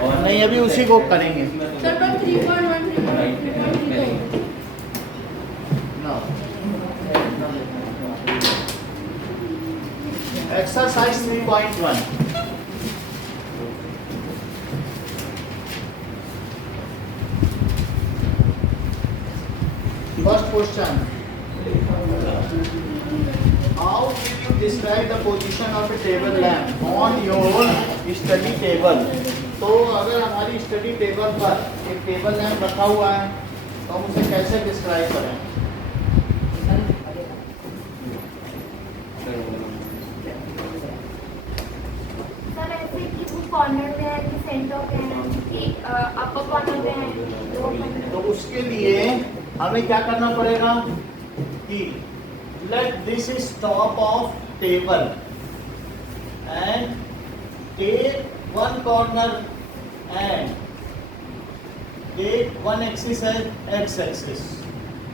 और नहीं अभी उसी को करेंगे। सर पर 3.1 exercise 3.1 first question, how will you describe the position of A table lamp on your study table. तो अगर हमारी स्टडी टेबल पर एक टेबल लैम्प रखा हुआ है तो हम उसे कैसे डिस्क्राइब करें। सर ऐसे कि वो कॉर्नर पे है कि सेंटर पे है कि अपर कॉर्नर पे है तो उसके लिए हमें क्या करना पड़ेगा कि let this is top of table and take one corner and take one axis as X axis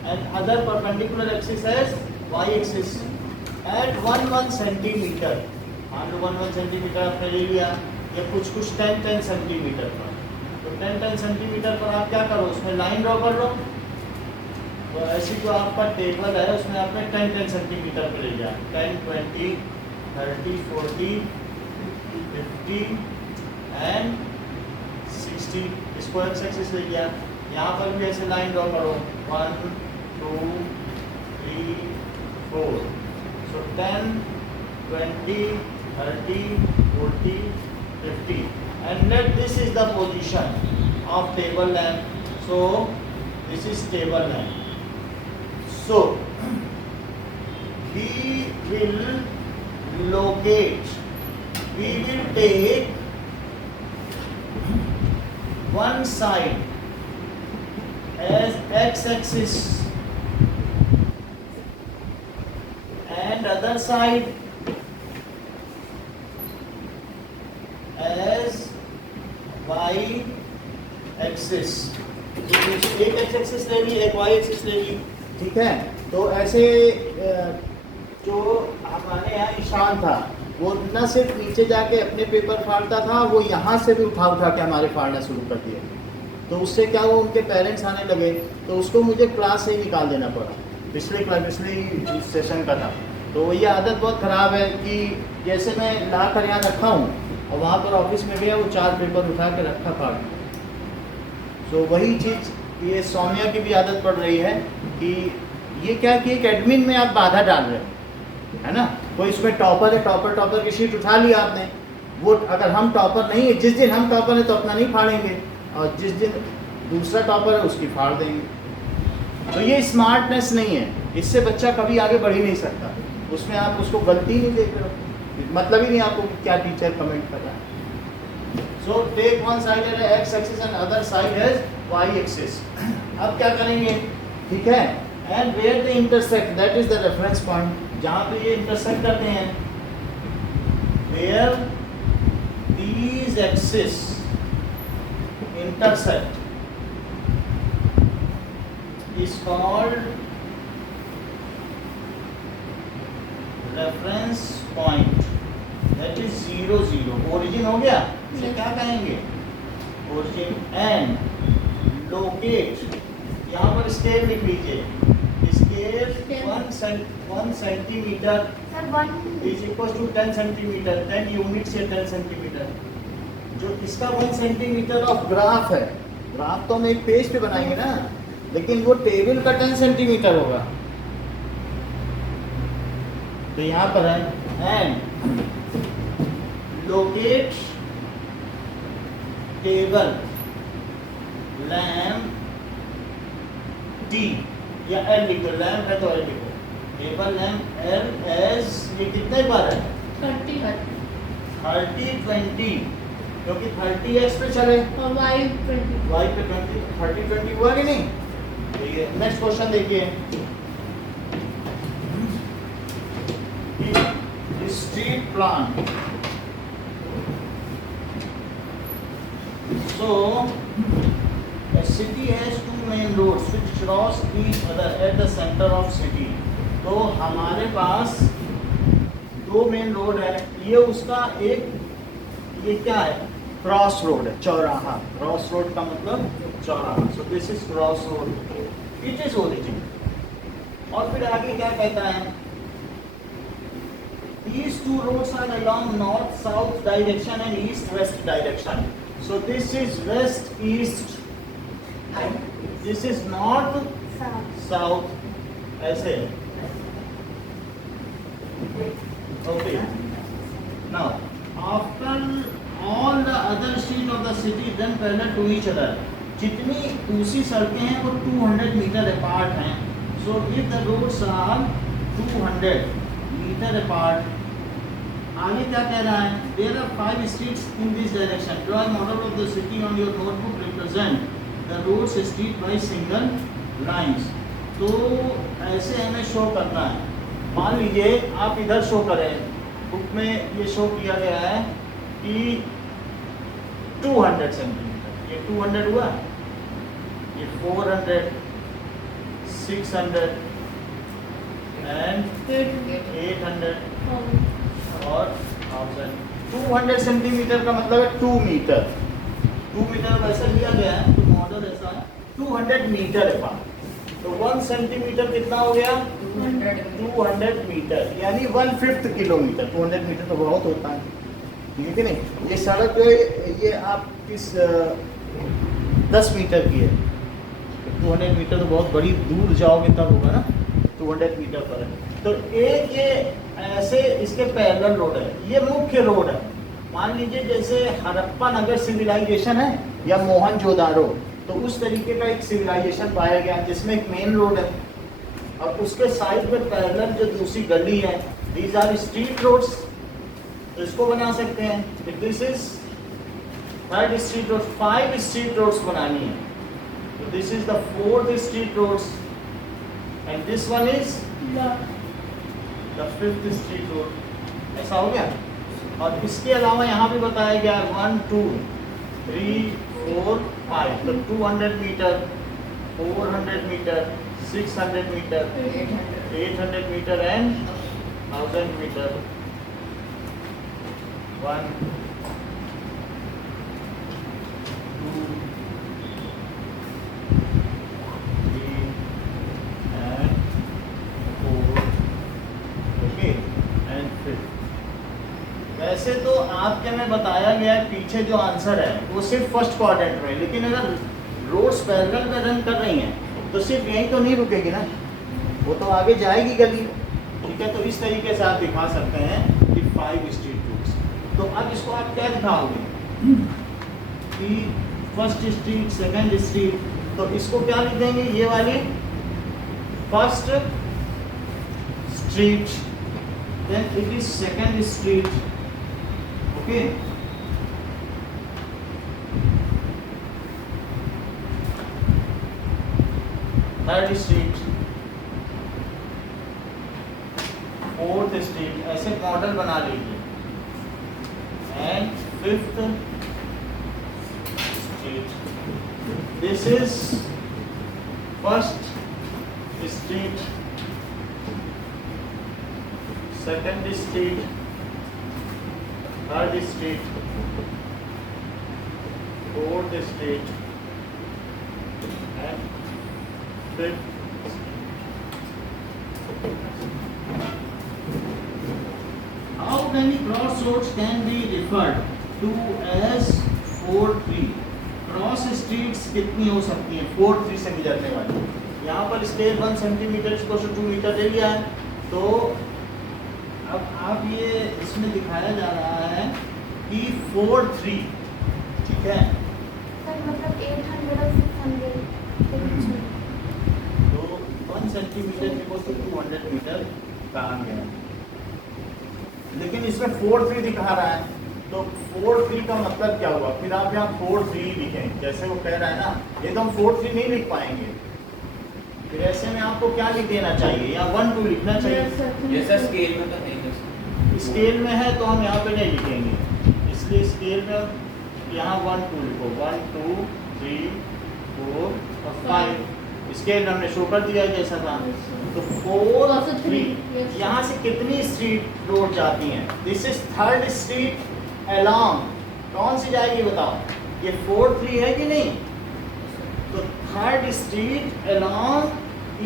and other perpendicular axis as Y axis at 1 centimetre. मान लो 1 सेंटीमीटर आपने ले लिया या कुछ 10 सेंटीमीटर पर। तो 10 सेंटीमीटर पर आप क्या करो, उसमें लाइन ड्रॉ कर लो। तो ऐसी जो आपका टेबल है उसमें आपने 10 सेंटीमीटर पर ले लिया, 10, 20, 30, 40, 50 एंड 60। इसको एक्स एक्सिस ले लिया। यहाँ पर भी ऐसे लाइन ड्रॉ करो, 1, 2, 3, 4। सो 10, 20, 30, 40, 50 and let this is the position of table lamp. So this is table lamp. So we will locate, we will take one side as x-axis and other side as y-axis। एक x-axis ले ली, एक y-axis ले ली, ठीक है। तो ऐसे जो हमारे यहाँ ईशान था वो न सिर्फ नीचे जाके अपने पेपर फाड़ता था, वो यहाँ से भी उठा के हमारे फाड़ना शुरू कर दिया। तो उससे क्या हुआ, उनके पेरेंट्स आने लगे तो उसको मुझे क्लास से ही निकाल देना पड़ा। पिछले सेशन का था। तो ये आदत बहुत ख़राब है कि जैसे मैं ला कर यहाँ रखा हूँ और वहाँ पर ऑफिस में गया, वो 4 पेपर उठा के रखा फाड़। तो वही चीज़ ये सौम्या की भी आदत पड़ रही है कि ये क्या कि एक एडमिन में आप बाधा डाल रहे हो, है ना। कोई इसमें टॉपर है, टॉपर की शीट उठा लिया आपने, वो अगर हम टॉपर नहीं है, जिस दिन हम टॉपर है तो अपना नहीं फाड़ेंगे और जिस दिन दूसरा टॉपर है उसकी फाड़ देंगे। तो ये स्मार्टनेस नहीं है, इससे बच्चा कभी आगे बढ़ ही नहीं सकता। उसमें आप उसको गलती नहीं देख रहे हो, मतलब ही नहीं आपको क्या टीचर कमेंट कर रहा है। So take one side as X axis and other side as Y axis. अब क्या करेंगे, ठीक है, and where the intersect, that is the reference point, जहाँ पे ये इंटरसेक्ट करते हैं, where these axis intersect is called reference point, that is 0, 0। origin हो गया, इसे क्या कहेंगे, origin। and locate, यहाँ पर स्केल लिख लीजिए, scale 1 centimetre is equal to 10 centimetre, 10 unit से 10 सेंटीमीटर। जो इसका 1 सेंटीमीटर ऑफ ग्राफ है, ग्राफ तो हम एक पेज पे बनाएंगे ना, लेकिन वो टेबल का 10 सेंटीमीटर होगा। तो यहाँ पर है and locate table lamp T या एल लिखो, लैम्प है तो एल लिखो, टेबल लैम्प एल एज, ये कितने पर है, 30 20, क्योंकि 30x पे चले और y 20। y पे 20, 30 20 हुआ कि नहीं। नेक्स्ट क्वेश्चन देखिए, street plan. So a city has 2 main roads which cross each other at the center of city। तो हमारे पास 2 मेन रोड है, ये उसका एक, ये क्या है, क्रॉस रोड है, चौराहा। क्रॉस रोड का मतलब चौराहा। So this is cross road, it is origin. और फिर आगे क्या कहता है, these two roads are along north south direction and east west direction. So this is west east, this is north south, ऐसे। Okay, now after all the other streets of the city then parallel to each other, जितनी दूसरी सड़कें हैं वो 200 metre apart हैं। So if the roads are 200 metre apart, आगे क्या कह रहा है, there are 5 streets in this direction, draw a model of the city on your notebook, represent the roads street by single lines. तो ऐसे हमें show करना है। मान लीजिए आप इधर शो करें, बुक में ये शो किया गया है कि 200 सेंटीमीटर, ये 200 हुआ, ये 400, 600 एंड 800 और 1000। 200 सेंटीमीटर का मतलब है 2 मीटर। 2 मीटर वैसे लिया गया है तो मॉडल ऐसा है 200 मीटर है। तो 1 सेंटीमीटर कितना हो गया, 200 मीटर, यानी 1/5 किलोमीटर। 200 मीटर तो बहुत होता है, ठीक है कि नहीं। ये सड़क ये आप किस 10 मीटर की है, 200 मीटर तो बहुत बड़ी दूर जाओगे तब होगा ना, 200 मीटर पर है। तो एक ये ऐसे इसके पैरेलल रोड है, ये मुख्य रोड है। मान लीजिए जैसे हड़प्पा नगर सिविलाइजेशन है या मोहनजोदारो, तो उस तरीके का एक सिविलाइजेशन पाया गया जिसमें एक मेन रोड है और उसके साइड में पैरेलल जो दूसरी गली है, दीज आर स्ट्रीट रोड्स। तो इसको बना सकते हैं, this is 3rd street road. 5 street roads बनानी है, तो this is the 4th street roads and this one is the 5th street road. ऐसा हो गया। और इसके अलावा यहाँ भी बताया गया 1 2 3 4 5, तो 200 metre, 400 metre, 600 metre, 800 metre and 1000 metre. 1 2 3 and 4, okay and 5। वैसे तो आपके में बताया गया है पीछे जो आंसर है वो सिर्फ फर्स्ट क्वाड्रेंट में, लेकिन अगर रोड्स पैरेलल में रन कर रही हैं तो सिर्फ यहीं तो नहीं रुकेगी ना, वो तो आगे जाएगी गली, ठीक है। तो इस तरीके से आप दिखा सकते हैं कि 5 स्ट्रीट रूट्स। तो अब इसको आप क्या दिखाओगे कि फर्स्ट स्ट्रीट, सेकंड स्ट्रीट, तो इसको क्या लिख देंगे, ये वाली first street, then it is second street, okay। Third street, 4th street, ऐसे मॉडल बना लीजिए and 5th street. This is first street, second street, third street, 4th street and 5th। How many crossroads can be referred to as 4-3? Cross streets कितनी हो सकती हैं 4-3 से गुजरने वाली। यहाँ पर स्केल 1 सेंटीमीटर इसको 2 मीटर ले लिया है। तो अब आप ये इसमें दिखाया जा रहा है कि 4-3, ठीक है। सर मतलब 800 और 600 के बीच में। तो 1 सेंटीमीटर इक्वल टू 200 मीटर कहा गया है, लेकिन इसमें 4-3 दिखा रहा है। तो 4-3 का मतलब क्या हुआ, फिर आप यहाँ 4-3 लिखें, जैसे वो कह रहा है ना, ये तो हम 4-3 नहीं लिख पाएंगे। फिर ऐसे में आपको क्या लिख देना चाहिए, या 1-2 लिखना चाहिए। जैसा स्केल में तो नहीं, स्केल में है तो हम यहाँ पे नहीं लिखेंगे, इसलिए स्केल में यहाँ 1-2 लिखो, 1 2 3 4 और 5। स्केल में हमने शो कर दिया है जैसा था। तो 4-3 यहाँ से कितनी स्ट्रीट रोड जाती हैं, this is 3rd street along कौन सी जाएगी बताओ? ये 4-3 है कि नहीं? तो third street along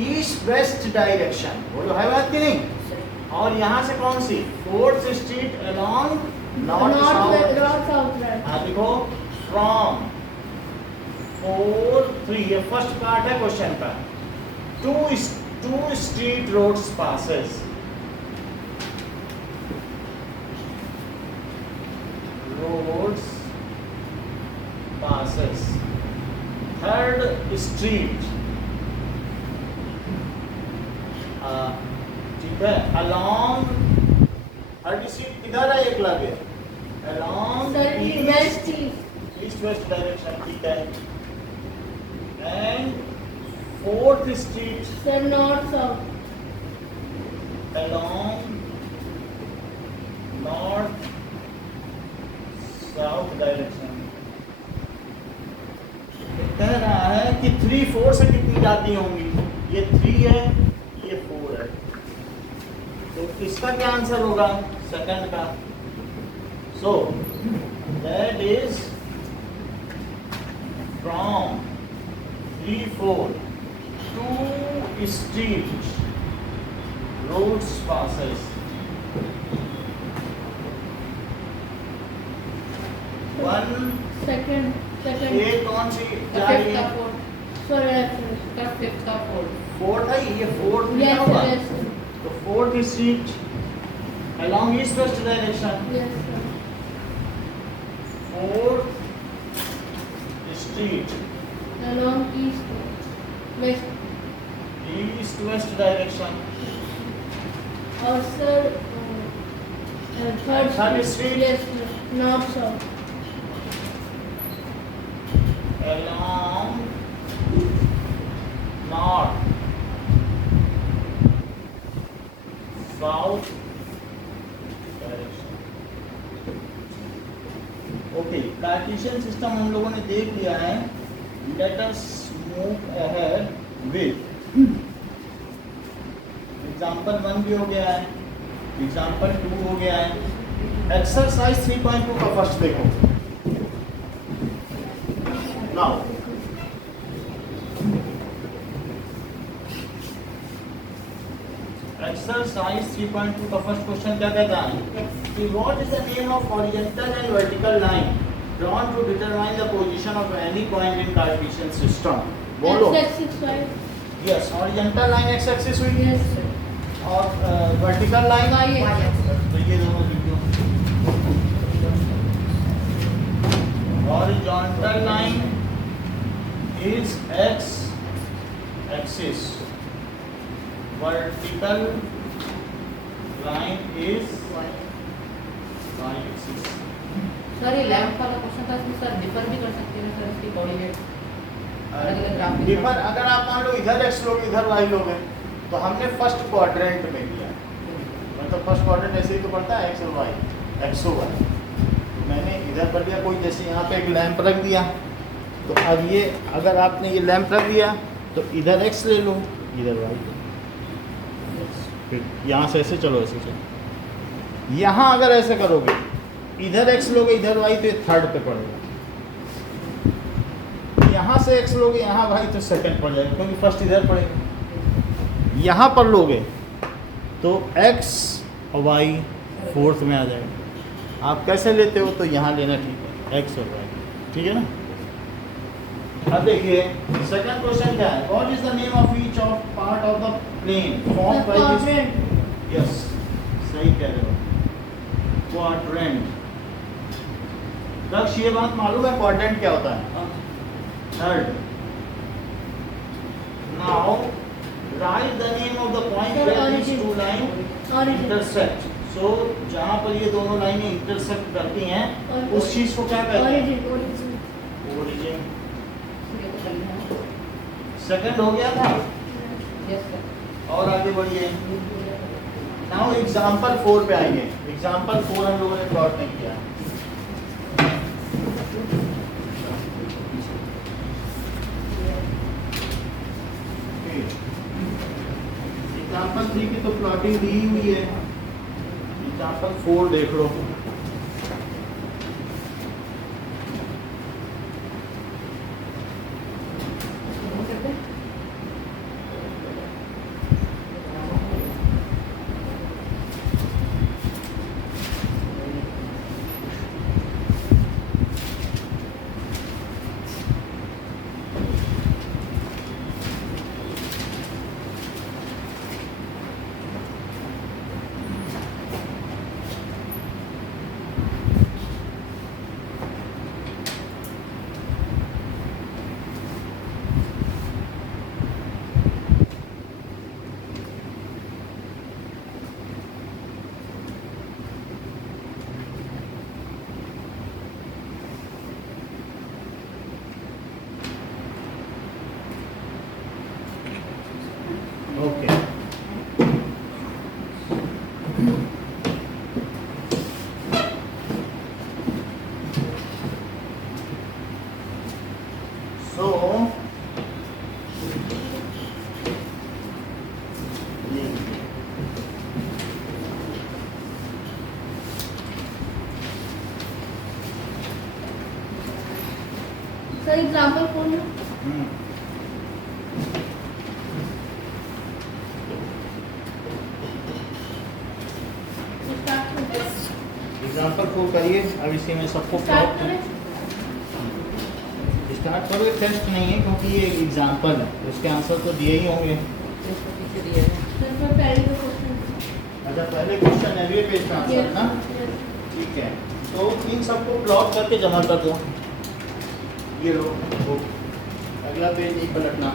east west direction, बोलो है बात कि नहीं? और यहाँ से कौन सी? Fourth street along north south. हाँ देखो, फ्रॉम 4-3, ये फर्स्ट पार्ट है क्वेश्चन का। Two street roads passes, roads passes, third street, ठीक है, अलोंग, थर्ड स्ट्रीट किधर है Eklavya? Along east west direction, ठीक है। And fourth street north south. Along north south direction. कह रहा है कि 3-4 से कितनी जाती होंगी? ये 3 है, ये 4 है, तो इसका क्या आंसर होगा? सेकंड का। So that is from 3-4 2 street roads passes, one second ये कौन सी जा रही है? फोर्थ है, ये फोर्थ नहीं होगा। तो fourth street along east west direction, fourth street east west direction, और sir third street north south. along north south direction। Okay, Cartesian system हम लोगों ने देख लिया है। Let us move ahead with example 1 भी हो गया है, एग्जांपल 2 हो गया है। एक्सरसाइज 3.2 का फर्स्ट देखो। Now, exercise 3.2 का फर्स्ट क्वेश्चन क्या कहता है कि what is the name of horizontal and vertical line drawn to determine the position of any point in Cartesian system? बोलो। Yes, horizontal line x axis हुई और vertical line Y axis। तो ये दोनों लिख दो। Horizontal line is x axis, vertical line is y axis। Sir ये lamp वाला क्वेश्चन था, इसमें सर डिफर भी कर सकते हैं सर इसकी कोऑर्डिनेट अलग-अलग ग्राफ में। डिफर अगर आप मान लो इधर x लोगे इधर y लोगे तो हमने फर्स्ट क्वाड्रेंट में लिया, मतलब फर्स्ट क्वाड्रेंट ऐसे ही तो पड़ता है x और y, x और y। मैंने इधर कर दिया, कोई जैसे यहाँ पे एक लैंप रख दिया, तो अब ये अगर आपने ये लैंप रख दिया तो इधर x ले लो इधर y, फिर यहाँ से ऐसे चलो ऐसे चलो। यहाँ अगर ऐसे करोगे इधर x लोगे इधर y तो ये थर्ड पे पड़ेगा, यहाँ से x लोगे यहाँ y तो सेकंड पड़ जाएगा क्योंकि फर्स्ट इधर पड़ेगा। यहाँ पर लोगे तो x और y फोर्थ में आ जाएगा। आप कैसे लेते हो तो यहाँ लेना ठीक है, x और y, ठीक है ना। अब देखिए सेकंड क्वेश्चन क्या है, what is the name of each of part of the plane form by this. Yes, सही कह रहे हो, क्वाड्रेंट। दक्ष ये बात मालूम है क्वाड्रेंट क्या होता है? Third. Now write the name of the point where these two line intersect. So जहाँ पर ये दोनों लाइनें इंटरसेक्ट करती हैं उस चीज को क्या कहते हैं? ओरिजिन। सेकंड हो गया था। Yes sir. और आगे बढ़िए। नाउ एग्जांपल 4 पे आएंगे। एग्जांपल 4 हम लोगों ने प्लॉट नहीं किया। एग्जांपल 3 की तो प्लॉटिंग दी हुई है, एग्जांपल 4 देख लो। सर एग्जाम्पल खोलना हम्म। स्टार्ट करें एग्जाम्पल प्रूव करिए। अब इसी में सबको स्टार्ट करें स्टार्ट करोगे, टेस्ट नहीं है क्योंकि ये एग्जाम्पल है, इसके आंसर तो दिए ही होंगे। इसको पीछे दिया है। सर मैं पहले का क्वेश्चन अच्छा, पहले क्वेश्चन है ये पेज का आंसर ना, ठीक है। तो इन सबको प्लॉट करके जमा कर दो। ये लो, अगला पेज नहीं पलटना।